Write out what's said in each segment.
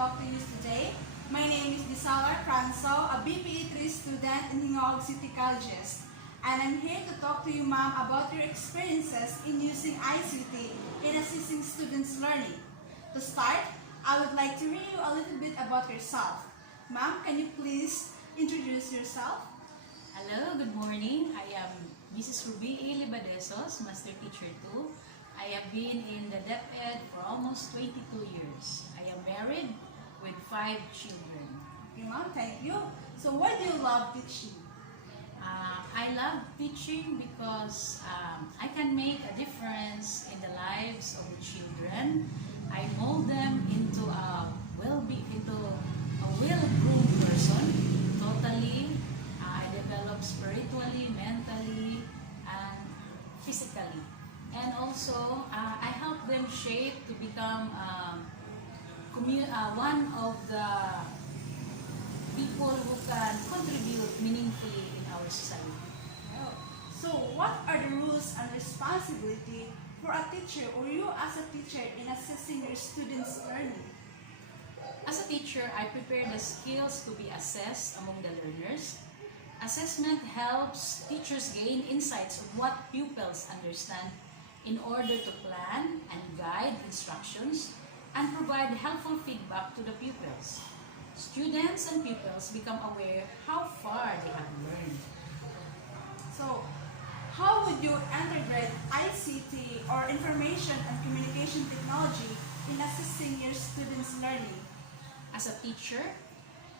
talk to you today. My name is Disala Cranso, a BPE3 student in Hingaog City Colleges. And I'm here to talk to you, ma'am, about your experiences in using ICT in assisting students' learning. To start, I would like to hear you a little bit about yourself. Ma'am, can you please introduce yourself? Hello, good morning. I am Mrs. Ruby A. Libadesos, Master Teacher 2. I have been in the DepEd for almost 22 years. I am married with 5 children. Okay, ma'am, thank you. So why do you love teaching? I love teaching because I can make a difference in the lives of the children. I mold them into a well-groomed person, totally. I develop spiritually, mentally, and physically. And also, I help them shape to become one of the people who can contribute meaningfully in our society. Oh. So what are the rules and responsibility for a teacher or you as a teacher in assessing your students' learning? As a teacher, I prepare the skills to be assessed among the learners. Assessment helps teachers gain insights of what pupils understand in order to plan and guide instructions and provide helpful feedback to the pupils. Students and pupils become aware how far they have learned. So, how would you integrate ICT or information and communication technology in assisting your students' learning? As a teacher,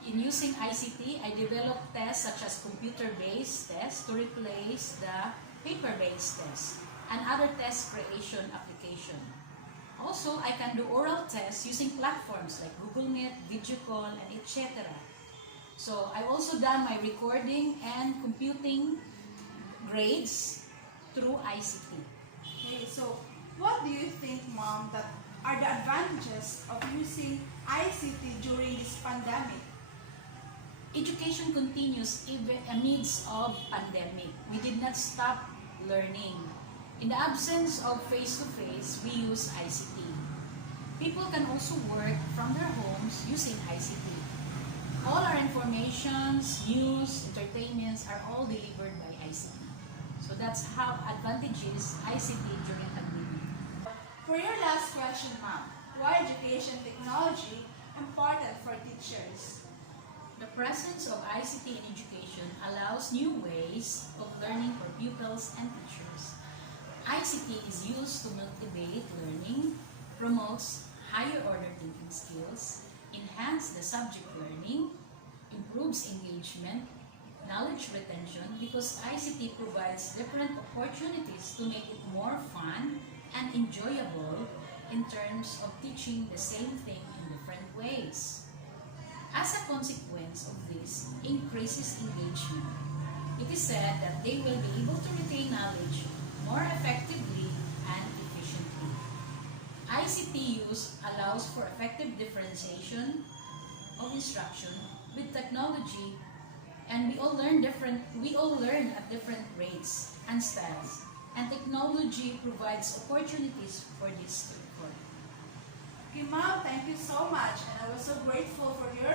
in using ICT, I develop tests such as computer-based tests to replace the paper-based tests and other test creation application. Also, I can do oral tests using platforms like Google Meet, Video Call, and etc. So, I've also done my recording and computing grades through ICT. Okay, so what do you think, ma'am, that are the advantages of using ICT during this pandemic? Education continues even amidst of pandemic. We did not stop learning. In the absence of face-to-face, we use ICT. People can also work from their homes using ICT. All our informations, news, entertainments are all delivered by ICT. So that's how advantageous ICT during pandemic. For your last question, ma'am, why education technology important for teachers? The presence of ICT in education allows new ways of learning for pupils and teachers. ICT is used to motivate learning, promotes higher order thinking skills, enhance the subject learning, improves engagement, knowledge retention because ICT provides different opportunities to make it more fun and enjoyable in terms of teaching the same thing in different ways. As a consequence of this, increases engagement. It is said that they will be able to retain knowledge more effectively and efficiently. ICT use allows for effective differentiation of instruction with technology, and we all learn at different rates and styles, and technology provides opportunities for this to occur. Okay, ma'am, thank you so much, and I was so grateful for your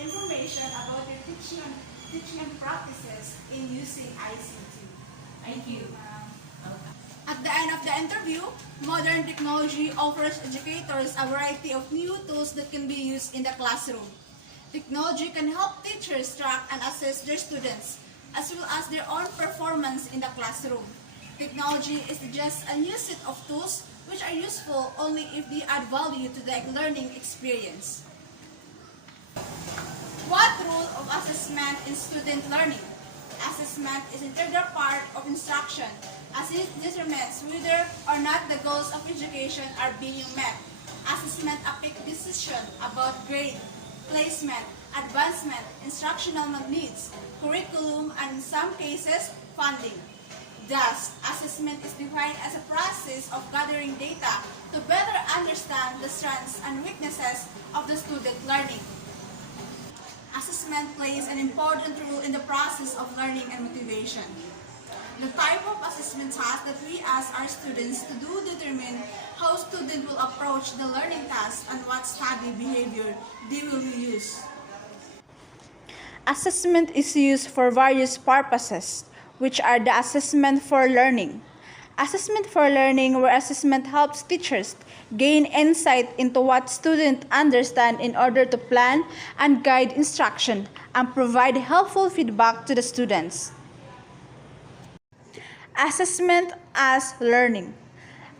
information about your teaching and practices in using ICT. Thank you. At the end of the interview, modern technology offers educators a variety of new tools that can be used in the classroom. Technology can help teachers track and assess their students, as well as their own performance in the classroom. Technology is just a new set of tools which are useful only if they add value to the learning experience. What role of assessment in student learning? Assessment is an integral part of instruction as it determines whether or not the goals of education are being met. Assessment affects decisions about grade, placement, advancement, instructional needs, curriculum, and in some cases, funding. Thus, assessment is defined as a process of gathering data to better understand the strengths and weaknesses of the student learning. Assessment plays an important role in the process of learning and motivation. The type of assessment task that we ask our students to do determine how students will approach the learning task and what study behavior they will use. Assessment is used for various purposes, which are the assessment for learning. Assessment for learning, where assessment helps teachers gain insight into what students understand in order to plan and guide instruction and provide helpful feedback to the students. Assessment as learning.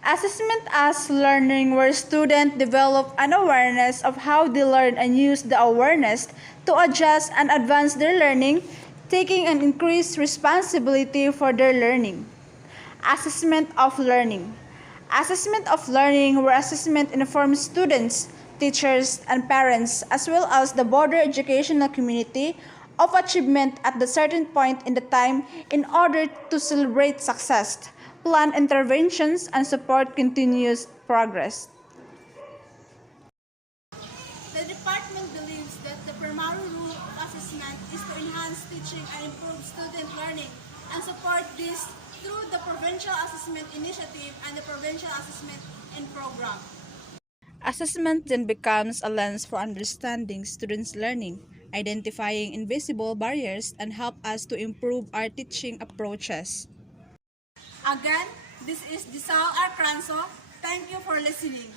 Assessment as learning, where students develop an awareness of how they learn and use the awareness to adjust and advance their learning, taking an increased responsibility for their learning. Assessment of learning. Assessment of learning, where assessment informs students, teachers, and parents, as well as the broader educational community, of achievement at the certain point in the time in order to celebrate success, plan interventions, and support continuous progress. The department believes that the primary role of assessment is to enhance teaching and improve student learning and support this through the Provincial Assessment Initiative and the Provincial Assessment and Program. Assessment then becomes a lens for understanding students' learning, identifying invisible barriers, and help us to improve our teaching approaches. Again, this is Disal Arcranzo. Thank you for listening.